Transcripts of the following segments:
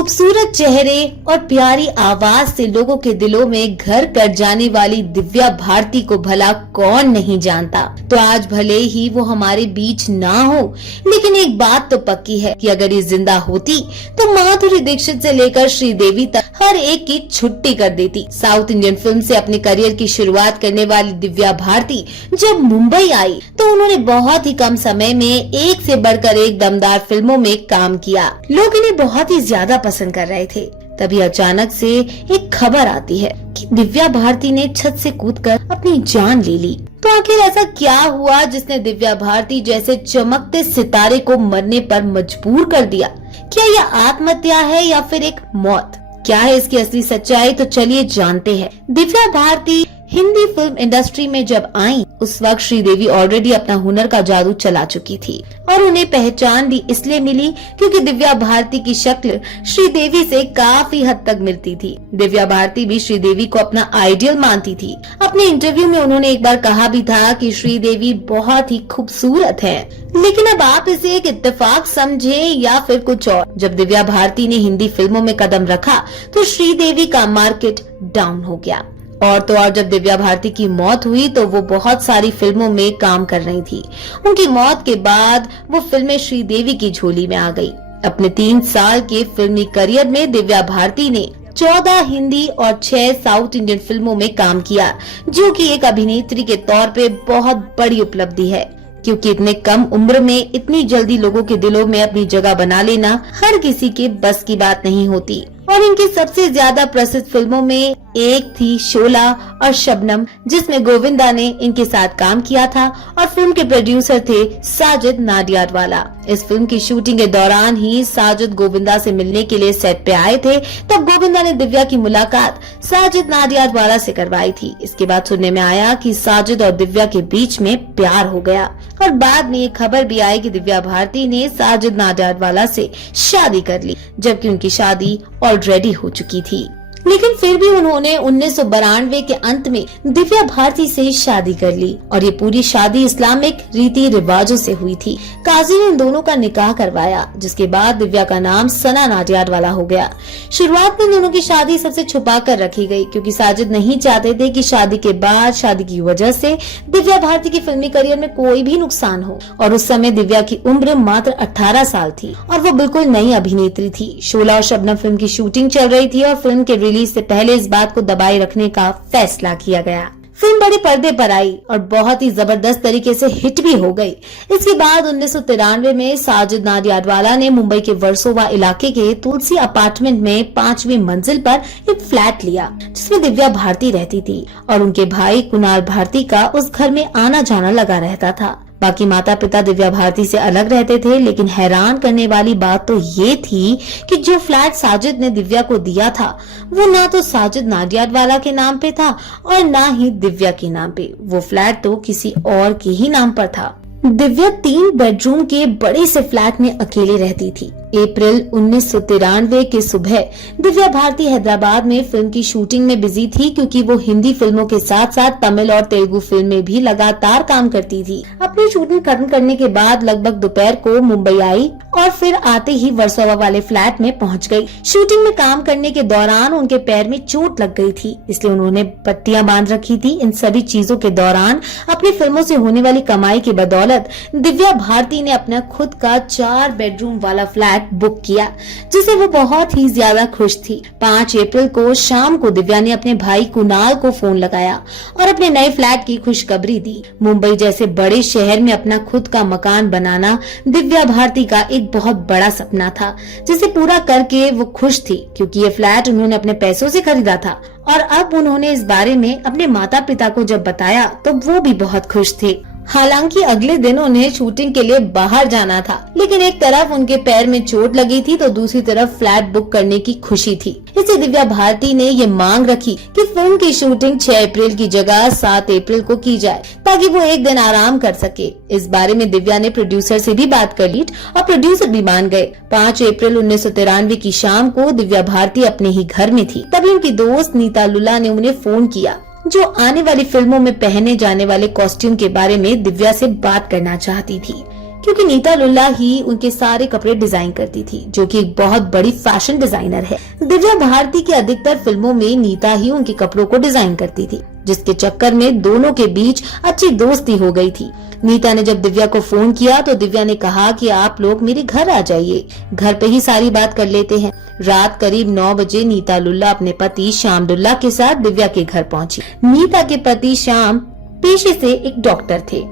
खूबसूरत चेहरे और प्यारी आवाज से लोगों के दिलों में घर कर जाने वाली दिव्या भारती को भला कौन नहीं जानता। तो आज भले ही वो हमारे बीच ना हो, लेकिन एक बात तो पक्की है कि अगर ये जिंदा होती तो माधुरी दीक्षित से लेकर श्रीदेवी तक हर एक की छुट्टी कर देती। साउथ इंडियन फिल्म से अपने करियर की शुरुआत करने वाली दिव्या भारती जब मुंबई आई तो उन्होंने बहुत ही कम समय में एक से बढ़कर एक दमदार फिल्मों में काम किया। लोग इन्हें बहुत ही ज्यादा पसंद कर रहे थे। तभी अचानक से एक खबर आती है कि दिव्या भारती ने छत से कूदकर अपनी जान ले ली। तो आखिर ऐसा क्या हुआ जिसने दिव्या भारती जैसे चमकते सितारे को मरने पर मजबूर कर दिया? क्या यह आत्महत्या है या फिर एक मौत? क्या है इसकी असली सच्चाई? तो चलिए जानते हैं। दिव्या भारती हिंदी फिल्म इंडस्ट्री में जब आई उस वक्त श्रीदेवी ऑलरेडी अपना हुनर का जादू चला चुकी थी और उन्हें पहचान भी इसलिए मिली क्योंकि दिव्या भारती की शक्ल श्रीदेवी से काफी हद तक मिलती थी। दिव्या भारती भी श्रीदेवी को अपना आइडियल मानती थी। अपने इंटरव्यू में उन्होंने एक बार कहा भी था कि श्रीदेवी बहुत ही खूबसूरत है, लेकिन अब आप इसे एक इत्तेफाक समझे या फिर कुछ और। जब दिव्या भारती ने हिंदी फिल्मों में कदम रखा तो श्रीदेवी का मार्केट डाउन हो गया। और तो और जब दिव्या भारती की मौत हुई तो वो बहुत सारी फिल्मों में काम कर रही थी। उनकी मौत के बाद वो फिल्में श्रीदेवी की झोली में आ गई। अपने 3 साल के फिल्मी करियर में दिव्या भारती ने 14 हिंदी और 6 साउथ इंडियन फिल्मों में काम किया, जो कि एक अभिनेत्री के तौर पे बहुत बड़ी उपलब्धि है, क्योंकि इतने कम उम्र में इतनी जल्दी लोगों के दिलों में अपनी जगह बना लेना हर किसी के बस की बात नहीं होती। और इनकी सबसे ज्यादा प्रसिद्ध फिल्मों में एक थी शोला और शबनम, जिसमें गोविंदा ने इनके साथ काम किया था और फिल्म के प्रोड्यूसर थे साजिद नाडियाडवाला। इस फिल्म की शूटिंग के दौरान ही साजिद गोविंदा से मिलने के लिए सेट पे आए थे। तब गोविंदा ने दिव्या की मुलाकात साजिद नाडियाडवाला से करवाई थी। इसके बाद सुनने में आया कि साजिद और दिव्या के बीच में प्यार हो गया और बाद में ये खबर भी आई कि दिव्या भारती ने साजिद नाडियाडवाला से शादी कर ली, जबकि उनकी शादी ऑलरेडी हो चुकी थी। लेकिन फिर भी उन्होंने 1992 के अंत में दिव्या भारती से शादी कर ली और ये पूरी शादी इस्लामिक रीति रिवाजों से हुई थी। काजी ने इन दोनों का निकाह करवाया, जिसके बाद दिव्या का नाम सना नाडियाडवाला हो गया। शुरुआत में दोनों की शादी सबसे छुपा कर रखी गई, क्योंकि साजिद नहीं चाहते थे कि शादी के बाद शादी की वजह से दिव्या भारती की फिल्मी करियर में कोई भी नुकसान हो। और उस समय दिव्या की उम्र मात्र 18 साल थी और वो बिल्कुल नई अभिनेत्री थी। शोला और शबनम फिल्म की शूटिंग चल रही थी और फिल्म के रिलीज से पहले इस बात को दबाए रखने का फैसला किया गया। फिल्म बड़े पर्दे पर आई और बहुत ही जबरदस्त तरीके से हिट भी हो गई। इसके बाद 1993 में साजिद नाडियाडवाला ने मुंबई के वर्सोवा इलाके के तुलसी अपार्टमेंट में 5वीं मंजिल पर एक फ्लैट लिया, जिसमें दिव्या भारती रहती थी और उनके भाई कुणाल भारती का उस घर में आना जाना लगा रहता था। बाकी माता पिता दिव्या भारती से अलग रहते थे, लेकिन हैरान करने वाली बात तो ये थी कि जो फ्लैट साजिद ने दिव्या को दिया था वो ना तो साजिद नाडियाडवाला के नाम पे था और ना ही दिव्या के नाम पे। वो फ्लैट तो किसी और के ही नाम पर था। दिव्या 3 बेडरूम के बड़े से फ्लैट में अकेले रहती थी। अप्रैल 1993 के सुबह दिव्या भारती हैदराबाद में फिल्म की शूटिंग में बिजी थी, क्योंकि वो हिंदी फिल्मों के साथ साथ तमिल और तेलुगु फिल्म में भी लगातार काम करती थी। अपनी शूटिंग खत्म करने के बाद लगभग दोपहर को मुंबई आई और फिर आते ही वर्सोवा वाले फ्लैट में पहुंच गई। शूटिंग में काम करने के दौरान उनके पैर में चोट लग गई थी, इसलिए उन्होंने पट्टियां बांध रखी थी। इन सभी चीजों के दौरान अपनी फिल्मों से होने वाली कमाई की बदौलत दिव्या भारती ने अपना खुद का 4 बेडरूम वाला फ्लैट बुक किया, जिसे वो बहुत ही ज्यादा खुश थी। 5 अप्रैल को शाम को दिव्या ने अपने भाई कुणाल को फोन लगाया और अपने नए फ्लैट की खुशखबरी दी। मुंबई जैसे बड़े शहर में अपना खुद का मकान बनाना दिव्या भारती का एक बहुत बड़ा सपना था, जिसे पूरा करके वो खुश थी, क्योंकि ये फ्लैट उन्होंने अपने पैसों से खरीदा था। और अब उन्होंने इस बारे में अपने माता पिता को जब बताया तो वो भी बहुत खुश थे। हालांकि अगले दिन उन्हें शूटिंग के लिए बाहर जाना था, लेकिन एक तरफ उनके पैर में चोट लगी थी तो दूसरी तरफ फ्लैट बुक करने की खुशी थी। इससे दिव्या भारती ने ये मांग रखी कि फिल्म की शूटिंग 6 अप्रैल की जगह 7 अप्रैल को की जाए, ताकि वो एक दिन आराम कर सके। इस बारे में दिव्या ने प्रोड्यूसर से भी बात कर ली और प्रोड्यूसर भी मान गए। 5 अप्रैल 1993 की शाम को दिव्या भारती अपने ही घर में थी। तभी उनकी दोस्त नीता लुला ने उन्हें फोन किया, जो आने वाली फिल्मों में पहने जाने वाले कॉस्ट्यूम के बारे में दिव्या से बात करना चाहती थी। क्योंकि नीता लुल्ला ही उनके सारे कपड़े डिजाइन करती थी, जो कि एक बहुत बड़ी फैशन डिजाइनर है। दिव्या भारती की अधिकतर फिल्मों में नीता ही उनके कपड़ों को डिजाइन करती थी, जिसके चक्कर में दोनों के बीच अच्छी दोस्ती हो गई थी। नीता ने जब दिव्या को फोन किया तो दिव्या ने कहा कि आप लोग मेरे घर आ जाइए, घर पे ही सारी बात कर लेते हैं। रात करीब 9 बजे नीता लुल्ला अपने पति श्याम लुल्ला के साथ दिव्या के घर पहुंची। नीता के पति श्याम पेशे से एक डॉक्टर थे,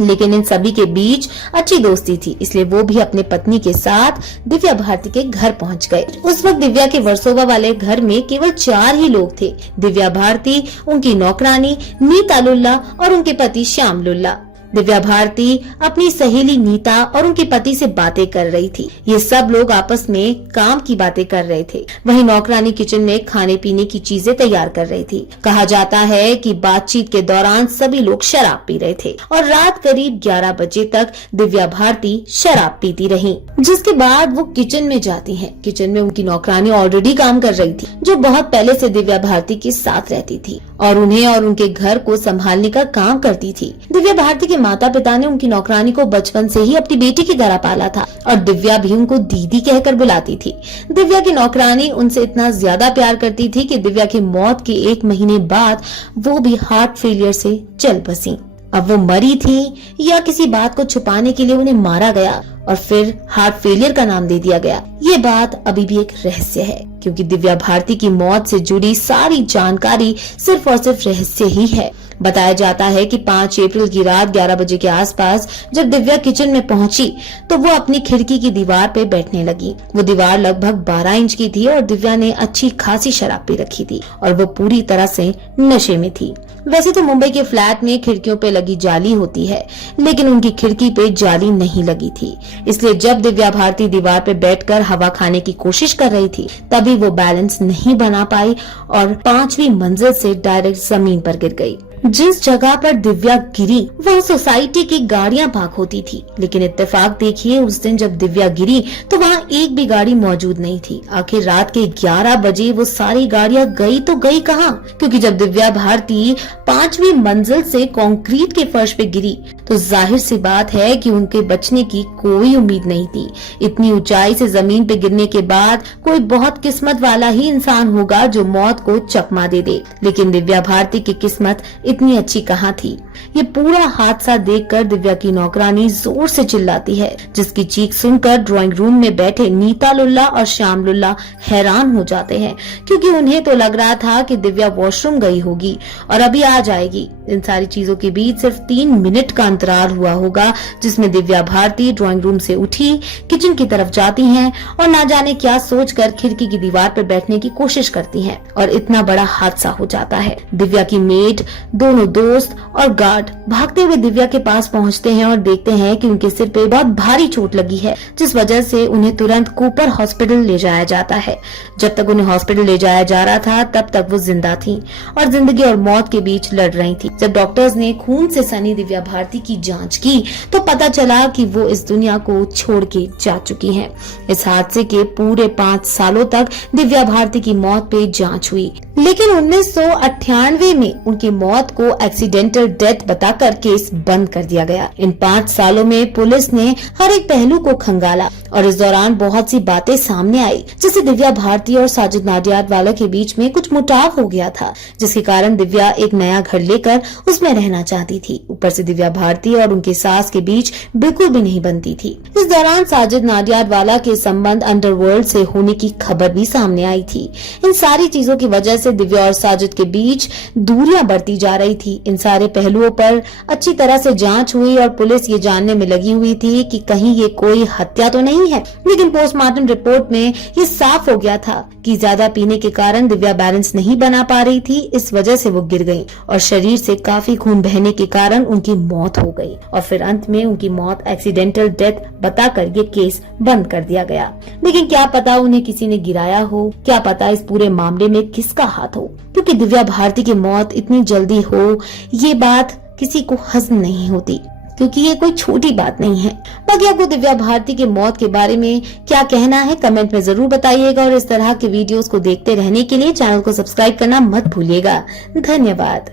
लेकिन इन सभी के बीच अच्छी दोस्ती थी, इसलिए वो भी अपने पत्नी के साथ दिव्या भारती के घर पहुंच गए। उस वक्त दिव्या के वर्सोवा वाले घर में केवल 4 ही लोग थे, दिव्या भारती, उनकी नौकरानी नीता लुल्ला और उनके पति श्याम लुल्ला। दिव्या भारती अपनी सहेली नीता और उनके पति से बातें कर रही थी। ये सब लोग आपस में काम की बातें कर रहे थे। वहीं नौकरानी किचन में खाने पीने की चीजें तैयार कर रही थी। कहा जाता है कि बातचीत के दौरान सभी लोग शराब पी रहे थे और रात करीब 11 बजे तक दिव्या भारती शराब पीती रही, जिसके बाद वो किचन में जाती है। किचन में उनकी नौकरानी ऑलरेडी काम कर रही थी, जो बहुत पहले से दिव्या भारती के साथ रहती थी और उन्हें और उनके घर को संभालने का काम करती थी। दिव्या भारती के माता पिता ने उनकी नौकरानी को बचपन से ही अपनी बेटी की तरह पाला था और दिव्या भी उनको दीदी कहकर बुलाती थी। दिव्या की नौकरानी उनसे इतना ज्यादा प्यार करती थी कि दिव्या की मौत के 1 महीने बाद वो भी हार्ट फेलियर से चल बसी। अब वो मरी थी या किसी बात को छुपाने के लिए उन्हें मारा गया और फिर हार्ट फेलियर का नाम दे दिया गया, ये बात अभी भी एक रहस्य है, क्योंकि दिव्या भारती की मौत से जुड़ी सारी जानकारी सिर्फ और सिर्फ रहस्य ही है। बताया जाता है कि 5 अप्रैल की रात 11 बजे के आसपास जब दिव्या किचन में पहुंची तो वो अपनी खिड़की की दीवार पे बैठने लगी। वो दीवार लगभग 12 इंच की थी और दिव्या ने अच्छी खासी शराब पी रखी थी और वो पूरी तरह से नशे में थी। वैसे तो मुंबई के फ्लैट में खिड़कियों पे लगी जाली होती है, लेकिन उनकी खिड़की पे जाली नहीं लगी थी, इसलिए जब दिव्या भारती दीवार पे बैठकर हवा खाने की कोशिश कर रही थी तभी वो बैलेंस नहीं बना पाई और 5वीं मंजिल से डायरेक्ट जमीन पर गिर गई। जिस जगह पर दिव्या गिरी वह सोसाइटी की गाड़ियां पार्क होती थी, लेकिन इत्तेफाक देखिए उस दिन जब दिव्या गिरी तो वहाँ एक भी गाड़ी मौजूद नहीं थी। आखिर रात के 11 बजे वो सारी गाड़ियां गई तो गई कहाँ? क्योंकि जब दिव्या भारती 5वीं मंजिल से कंक्रीट के फर्श पे गिरी तो जाहिर सी बात है कि उनके बचने की कोई उम्मीद नहीं थी। इतनी ऊंचाई से जमीन पे गिरने के बाद कोई बहुत किस्मत वाला ही इंसान होगा जो मौत को चकमा दे दे, लेकिन दिव्या भारती की किस्मत इतनी अच्छी कहाँ थी। ये पूरा हादसा देखकर दिव्या की नौकरानी जोर से चिल्लाती है, जिसकी चीख सुनकर ड्राइंग रूम में बैठे नीता लुल्ला और श्याम लुल्ला हैरान हो जाते हैं, क्योंकि उन्हें तो लग रहा था कि दिव्या वॉशरूम गई होगी और अभी आ जाएगी। इन सारी चीजों के बीच सिर्फ 3 मिनट का अंतराल हुआ होगा, जिसमें दिव्या भारती ड्राइंग रूम से उठी, किचन की तरफ जाती हैं और ना जाने क्या सोचकर खिड़की की दीवार पर बैठने की कोशिश करती हैं और इतना बड़ा हादसा हो जाता है। दिव्या की मेड, दोनों दोस्त और गार्ड भागते हुए दिव्या के पास पहुंचते हैं और देखते हैं कि उनके सिर पे बहुत भारी चोट लगी है, जिस वजह से उन्हें तुरंत कूपर हॉस्पिटल ले जाया जाता है। जब तक उन्हें हॉस्पिटल ले जाया जा रहा था तब तक वो जिंदा थी और जिंदगी और मौत के बीच लड़ रही थी। जब डॉक्टर्स ने खून से सनी दिव्या भारती की जांच की तो पता चला कि वो इस दुनिया को छोड़ के जा चुकी हैं। इस हादसे के पूरे 5 सालों तक दिव्या भारती की मौत पे जांच हुई, लेकिन 1998 में उनकी मौत को एक्सीडेंटल डेथ बताकर केस बंद कर दिया गया। इन 5 सालों में पुलिस ने हर एक पहलू को खंगाला और इस दौरान बहुत सी बातें सामने आई, जैसे दिव्या भारती और साजिद नाडियाडवाला के बीच में कुछ मुटाव हो गया था, जिसके कारण दिव्या एक नया घर लेकर उसमें रहना चाहती थी। ऊपर से दिव्या भारती और उनके सास के बीच बिल्कुल भी नहीं बनती थी। इस दौरान साजिद नाडियाडवाला के संबंध अंडरवर्ल्ड से होने की खबर भी सामने आई थी। इन सारी चीजों की वजह से दिव्या और साजिद के बीच दूरियां बढ़ती जा रही थी। इन सारे पहलुओं पर अच्छी तरह से जांच हुई और पुलिस ये जानने में लगी हुई थी कि कहीं ये कोई हत्या तो नहीं है, लेकिन पोस्टमार्टम रिपोर्ट में ये साफ हो गया था कि ज्यादा पीने के कारण दिव्या बैलेंस नहीं बना पा रही थी, इस वजह से वो गिर गई और शरीर से काफी खून बहने के कारण उनकी मौत हो गई और फिर अंत में उनकी मौत एक्सीडेंटल डेथ बताकर ये केस बंद कर दिया गया। लेकिन क्या पता उन्हें किसी ने गिराया हो, क्या पता इस पूरे मामले में किसका हाथ हो, क्योंकि दिव्या भारती की मौत इतनी जल्दी हो ये बात किसी को हजम नहीं होती, क्योंकि ये कोई छोटी बात नहीं है। बाकी आपको दिव्या भारती की मौत के बारे में क्या कहना है कमेंट में जरूर बताइएगा और इस तरह के वीडियोस को देखते रहने के लिए चैनल को सब्सक्राइब करना मत भूलिएगा। धन्यवाद।